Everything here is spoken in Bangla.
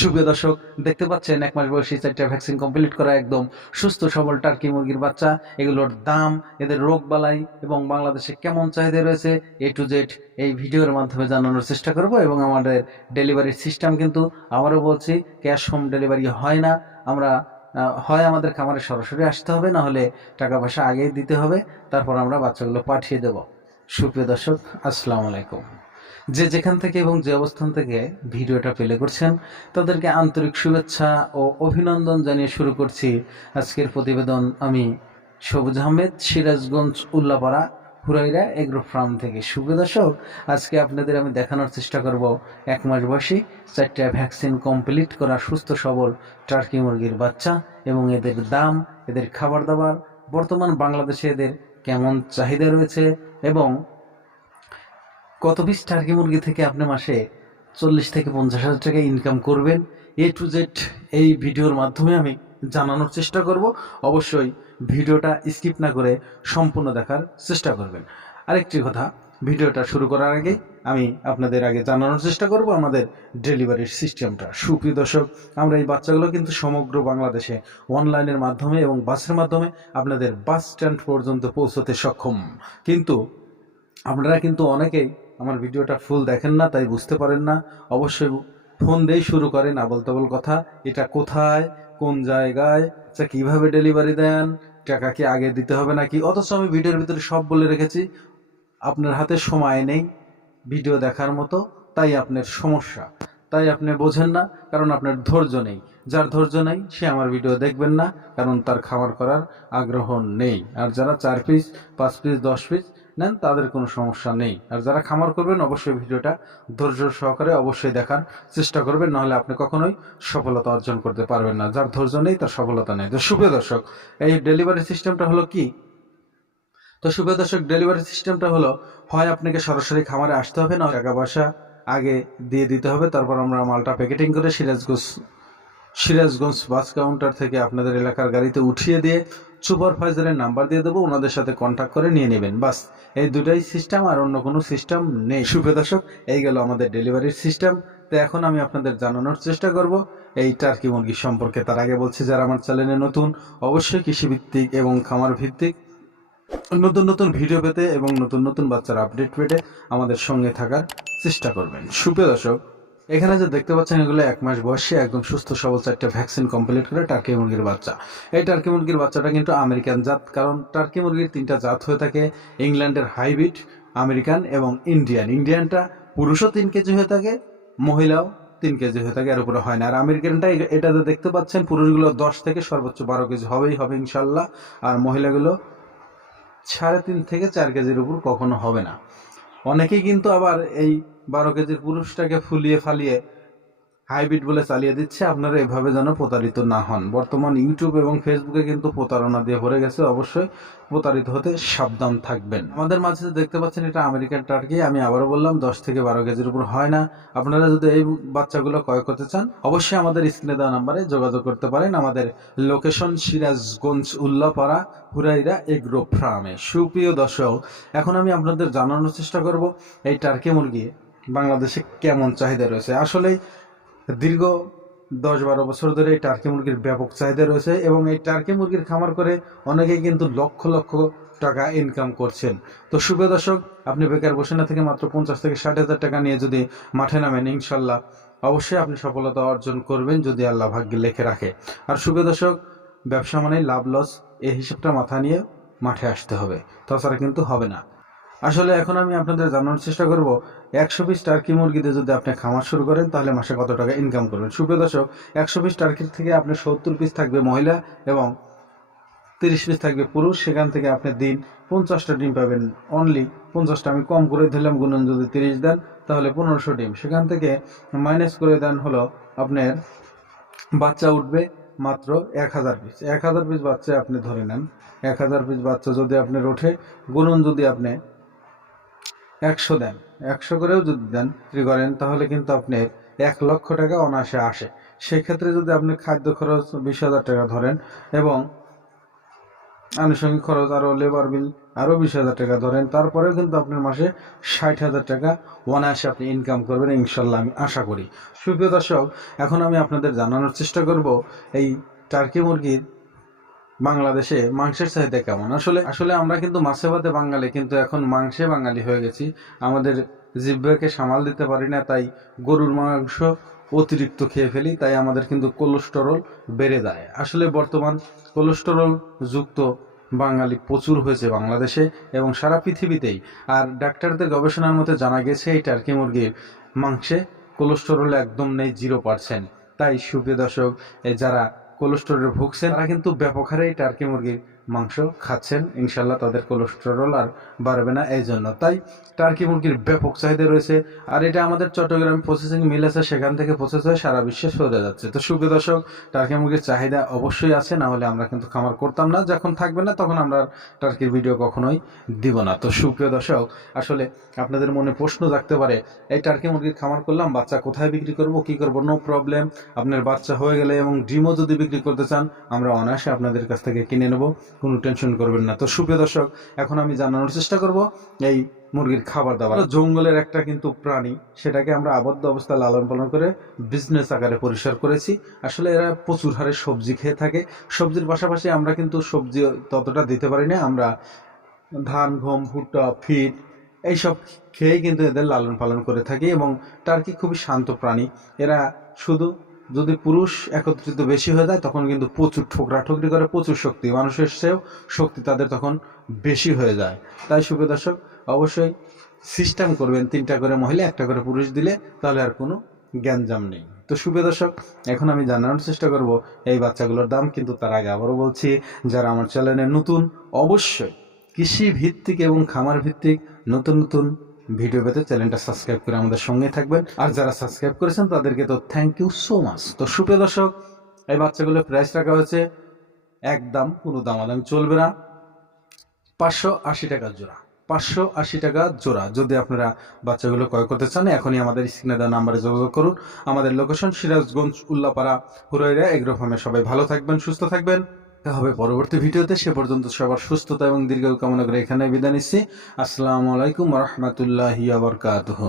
সুপ্রিয় দর্শক, দেখতে পাচ্ছেন এক মাস বয়সী চারটা ভ্যাকসিন কমপ্লিট করা একদম সুস্থ, সবল টার্কি মুরগির বাচ্চা। এগুলোর দাম, এদের রোগ বালাই এবং বাংলাদেশে কেমন চাহিদা রয়েছে এ টু জেড এই ভিডিওর মাধ্যমে জানানোর চেষ্টা করব এবং আমাদের ডেলিভারির সিস্টেম কিন্তু আবারও বলছি ক্যাশ হোম ডেলিভারি হয় না। আমরা হয় আমাদের খামারে সরাসরি আসতে হবে, না হলে টাকা পয়সা আগেই দিতে হবে, তারপর আমরা বাচ্চাগুলো পাঠিয়ে দেব। সুপ্রিয় দর্শক, আসসালামু আলাইকুম। যে যেখান থেকে এবং যে অবস্থান থেকে ভিডিওটা প্লে করছেন, তাদেরকে আন্তরিক শুভেচ্ছা ও অভিনন্দন জানিয়ে শুরু করছি আজকের প্রতিবেদন আমি সবুজ আহমেদ, সিরাজগঞ্জ, উল্লাপাড়া, হুরাইরা, এগ্রো ফার্ম থেকে শুভ দর্শক, আজকে আপনাদের আমি দেখানোর চেষ্টা করব এক মাস বয়সী চারটা ভ্যাকসিন কমপ্লিট করা সুস্থ সবল টার্কি মুরগির বাচ্চা এবং এদের দাম, এদের খাবার দাবার, বর্তমান বাংলাদেশে এদের কেমন চাহিদা রয়েছে এবং কত পিস টার্কি মুরগি থেকে আপনি মাসে চল্লিশ থেকে পঞ্চাশ হাজার টাকা ইনকাম করবেন? এ টু জেড এই ভিডিওর মাধ্যমে আমি জানানোর চেষ্টা করব। অবশ্যই ভিডিওটা স্কিপ না করে সম্পূর্ণ দেখার চেষ্টা করবেন। আরেকটি কথা, ভিডিওটা শুরু করার আগে আমি আপনাদের আগে জানানোর চেষ্টা করব আমাদের ডেলিভারির সিস্টেমটা। সুপ্রিয় দর্শক, আমরা এই বাচ্চাগুলো কিন্তু সমগ্র বাংলাদেশে অনলাইনের মাধ্যমে এবং বাসের মাধ্যমে আপনাদের বাস স্ট্যান্ড পর্যন্ত পৌঁছতে সক্ষম। কিন্তু আপনারা কিন্তু অনেকেই আমার ভিডিওটা ফুল দেখেন না, তাই বুঝতে পারেন না। অবশ্যই ফোন দিয়েই শুরু করেন আবল তাবল কথা। এটা কোথায়, কোন জায়গায় আচ্ছা কীভাবে ডেলিভারি দেন, টাকা কি আগে দিতে হবে নাকি? অথচ আমি ভিডিওর ভিতরে সব বলে রেখেছি। আপনার হাতে সময় নেই ভিডিও দেখার মতো, তাই আপনার সমস্যা। তাই আপনি বোঝেন না, কারণ আপনার ধৈর্য নেই। যার ধৈর্য নেই, সে আমার ভিডিও দেখবেন না, কারণ তার খাবার করার আগ্রহ নেই। আর যারা চার পিস পাঁচ পিস দশ পিস নেন, তাদের কোনো সমস্যা নেই। আর যারা খামার করবেন, অবশ্যই ভিডিওটা ধৈর্য সহকারে অবশ্যই দেখার চেষ্টা করবেন, নাহলে আপনি কখনোই সফলতা অর্জন করতে পারবেন না। যার ধৈর্য নেই, তার সফলতা নেই। তো সুপ্রিয় দর্শক, এই ডেলিভারি সিস্টেমটা হলো কি? তো সুপ্রিয় দর্শক, ডেলিভারি সিস্টেমটা হলো, হয় আপনাকে সরাসরি খামারে আসতে হবে না টাকা পয়সা আগে দিয়ে দিতে হবে, তারপর আমরা মালটা প্যাকেটিং করে সিরাজগঞ্জ সিরাজগঞ্জ বাস কাউন্টার থেকে আপনাদের এলাকার গাড়িতে উঠিয়ে দিয়ে সুপারভাইজারের নাম্বার দিয়ে দেবো, ওনাদের সাথে কন্ট্যাক্ট করে নিয়ে নেবেন। বাস, এই দুটাই সিস্টেম আর অন্য কোনো সিস্টেম নেই। সুপ্রিয় দর্শক, এই গেল আমাদের ডেলিভারির সিস্টেম তো এখন আমি আপনাদের জানানোর চেষ্টা করব এই টার্কি মুরগি সম্পর্কে। তার আগে বলছি, যারা আমার চ্যানেলে নতুন, অবশ্যই কৃষিভিত্তিক এবং খামার ভিত্তিক নতুন নতুন ভিডিও পেতে এবং নতুন নতুন বাচ্চার আপডেট পেতে আমাদের সঙ্গে থাকার চেষ্টা করবেন। সুপ্রিয় দর্শক এখানে যে দেখতে পাচ্ছেন এগুলো এক মাস বয়সে, একদম সুস্থ, সবল চারটে ভ্যাকসিন কমপ্লিট করে টার্কি মুরগির বাচ্চা। এই টার্কি মুরগির বাচ্চাটা কিন্তু আমেরিকান জাত, কারণ টার্কি মুরগির তিনটা জাত হয়ে থাকে ইংল্যান্ডের হাইব্রিড, আমেরিকান এবং ইন্ডিয়ান। ইন্ডিয়ানটা পুরুষও তিন কেজি হয়ে থাকে, মহিলাও তিন কেজি হয়ে থাকে, এর উপরে হয় না। আর আমেরিকানটা এটাতে দেখতে পাচ্ছেন, পুরুষগুলো দশ থেকে সর্বোচ্চ বারো কেজি হবেই হবে ইনশাল্লাহ। আর মহিলাগুলো সাড়ে তিন থেকে চার কেজির উপর কখনো হবে না। অনেকেই কিন্তু আবার এই বারো কেজির পুরুষটাকে ফুলিয়ে ফালিয়ে হাইব্রিড বলে চালিয়ে দিচ্ছে, আপনারা এভাবে যেন প্রতারিত না হন। বর্তমান ইউটিউব এবং ফেসবুকে কিন্তু প্রতারণা দিয়ে ভরে গেছে, অবশ্যই প্রতারিত হতে সাবধান থাকবেন। আমাদের মাঝে দেখতে পাচ্ছেন, এটা আমেরিকান টার্কি, আমি আবারও বললাম, দশ থেকে বারো কেজির উপর হয় না। আপনারা যদি এই বাচ্চাগুলো ক্রয় করতে চান, অবশ্যই আমাদের স্ক্রিনে দেওয়া নাম্বারে যোগাযোগ করতে পারেন। আমাদের লোকেশন সিরাজগঞ্জ উল্লাপাড়া, হুরাইরা এগ্রো ফার্মে। সুপ্রিয় দর্শক, এখন আমি আপনাদের জানানোর চেষ্টা করব, এই টার্কি মুরগি বাংলাদেশে কেমন চাহিদা রয়েছে? আসলে দীর্ঘ দশ বারো বছর ধরে এই টার্কি মুরগির ব্যাপক চাহিদা রয়েছে এবং এই টার্কি মুরগির খামার করে অনেকেই কিন্তু লক্ষ লক্ষ টাকা ইনকাম করছেন। তো শুভ দর্শক, আপনি বেকার বসে না থেকে মাত্র পঞ্চাশ থেকে ষাট হাজার টাকা নিয়ে যদি মাঠে নামেন, ইনশাল্লাহ অবশ্যই আপনি সফলতা অর্জন করবেন যদি আল্লাহ ভাগ্যে লেখে রাখে। আর শুভ দর্শক, ব্যবসা মানে লাভ লস এই হিসেবটা মাথা নিয়ে মাঠে আসতে হবে। তাছাড়া কিন্তু হবে না। আসলে এখন আমি আপনাদের জানানোর চেষ্টা করব, একশো পিস টার্কি মুরগিতে যদি আপনি খামার শুরু করেন, তাহলে মাসে কত টাকা ইনকাম করবেন? সুপ্রিয় দর্শক, একশো পিস টার্কির থেকে আপনি সত্তর পিস থাকবে মহিলা এবং তিরিশ পিস থাকবে পুরুষ। সেখান থেকে আপনি দিন পঞ্চাশটা ডিম পাবেন অনলি পঞ্চাশটা। আমি কম করে দিলাম, গুণন যদি তিরিশ দেন, তাহলে পনেরোশো ডিম। সেখান থেকে মাইনাস করে দেন হলো আপনার বাচ্চা উঠবে মাত্র এক হাজার পিস এক হাজার পিস বাচ্চা আপনি ধরে নেন। এক হাজার পিস বাচ্চা যদি আপনার ওঠে, গুণন যদি আপনি একশো দেন। একশো করেও যদি দেন বিক্রি করেন, তাহলে কিন্তু আপনি এক লক্ষ টাকা অনায়াসে আসে। সেক্ষেত্রে যদি আপনি খাদ্য খরচ বিশ হাজার টাকা ধরেন এবং আনুষঙ্গিক খরচ আরও লেবার বিল আরও বিশ হাজার টাকা ধরেন, তারপরেও কিন্তু আপনার মাসে ষাট হাজার টাকা অনায়াসে আপনি ইনকাম করবেন ইনশাল্লাহ আমি আশা করি। সুপ্রিয় দর্শক, এখন আমি আপনাদের জানানোর চেষ্টা করব এই টার্কি মুরগির বাংলাদেশে মাংসের চাহিদা কেমন? আসলে আসলে আমরা কিন্তু মাছে ভাতে বাঙালি, কিন্তু এখন মাংসে বাঙালি হয়ে গেছি। আমাদের জিব্বাকে সামাল দিতে পারি না, তাই গরুর মাংস অতিরিক্ত খেয়ে ফেলি, তাই আমাদের কিন্তু কোলেস্টেরল বেড়ে যায়। আসলে বর্তমান কোলেস্টেরল যুক্ত বাঙালি প্রচুর হয়েছে বাংলাদেশে এবং সারা পৃথিবীতেই। আর ডাক্তারদের গবেষণার মতে জানা গেছে, এই টার্কি মুরগির মাংসে কোলেস্টেরল একদম নেই জিরো পার্সেন্ট তাই সুপ্রিয় দর্শক যারা কোলেস্টেরলে ভুগছেন তারা কিন্তু ব্যাপক হারে টার্কি মুরগির মাংস খাচ্ছেন ইনশাল্লাহ তাদের কোলেস্টেরল আর বাড়বে না এই জন্য তাই টার্কি মুরগির ব্যাপক চাহিদা রয়েছে, আর এটা আমাদের চট্টগ্রাম প্রসেসিং মিল আছে, সেখান থেকে প্রসেস হয়ে সারা বিশ্বে সরে যাচ্ছে। তো সুপ্রিয় দর্শক টার্কি মুরগির চাহিদা অবশ্যই আছে, না হলে আমরা কিন্তু খামার করতাম না, যখন থাকবে না তখন আমরা টার্কির ভিডিও কখনোই দিব না। তো সুপ্রিয় দর্শক, আসলে আপনাদের মনে প্রশ্ন থাকতে পারে, এই টার্কি মুরগির খামার করলাম, বাচ্চা কোথায় বিক্রি করব, কি করব? নো প্রবলেম আপনার বাচ্চা হয়ে গেলে এবং ডিমও যদি বিক্রি করতে চান, আমরা অনায়াসে আপনাদের কাছ থেকে কিনে নেব। কোনো টেনশন করবেন না। তো সুপ্রিয় দর্শক, এখন আমি জানানোর চেষ্টা করব এই মুরগির খাবার দাবার। জঙ্গলের একটা কিন্তু প্রাণী, সেটাকে আমরা আবদ্ধ অবস্থায় লালন পালন করে বিজনেস আকারে পরিসর করেছি। আসলে এরা প্রচুর হারে সবজি খেয়ে থাকে। সবজির পাশাপাশি আমরা কিন্তু সবজি ততটা দিতে পারি না। আমরা ধান, গম, ভুট্টা ফিট এইসব খেয়েই কিন্তু এদের লালন পালন করে থাকি এবং টার্কি খুবই শান্ত প্রাণী। এরা শুধু যদি পুরুষ একত্রিত বেশি হয়ে যায়, তখন কিন্তু প্রচুর ঠোকরা ঠোকরি করে, প্রচুর শক্তি। মানুষের চেয়েও শক্তি তাদের তখন বেশি হয়ে যায়। তাই শুভ দর্শক, অবশ্যই সিস্টেম করবেন তিনটা করে মহিলা, একটা করে পুরুষ দিলে, তাহলে আর কোনো জ্ঞানজাম নেই। তো শুভ দর্শক, এখন আমি জানানোর চেষ্টা করব এই বাচ্চাগুলোর দাম, কিন্তু তার আগে আবারও বলছি, যারা আমার চ্যানেলে নতুন, অবশ্যই কৃষি ভিত্তিক এবং খামার ভিত্তিক নতুন নতুন ভিডিও পেতে চ্যানেলটা সাবস্ক্রাইব করে আমাদের সঙ্গে থাকবেন। আর যারা সাবস্ক্রাইব করেছেন, তাদেরকে তো থ্যাংক ইউ সো মাচ তো সুপ্রিয় দর্শক, এই বাচ্চাগুলোর প্রাইস রাখা হয়েছে একদম কোনো দামাদামি চলবে না। পাঁচশো আশি টাকা জোড়া। পাঁচশো আশি টাকা জোড়া। যদি আপনারা বাচ্চাগুলো ক্রয় করতে চান, এখনই আমাদের স্ক্রিনে দেওয়া নাম্বারে যোগাযোগ করুন। আমাদের লোকেশন সিরাজগঞ্জ, উল্লাপাড়া, হুরাইরা, এগ্রো ফার্মে সবাই ভালো থাকবেন, সুস্থ থাকবেন। দেখা হবে পরবর্তী ভিডিওতে। সে পর্যন্ত সবার সুস্থতা এবং দীর্ঘ কামনা করে এখানে বিদায় নিচ্ছি। আসসালামু আলাইকুম রহমতুল্লাহ আবরকাতহ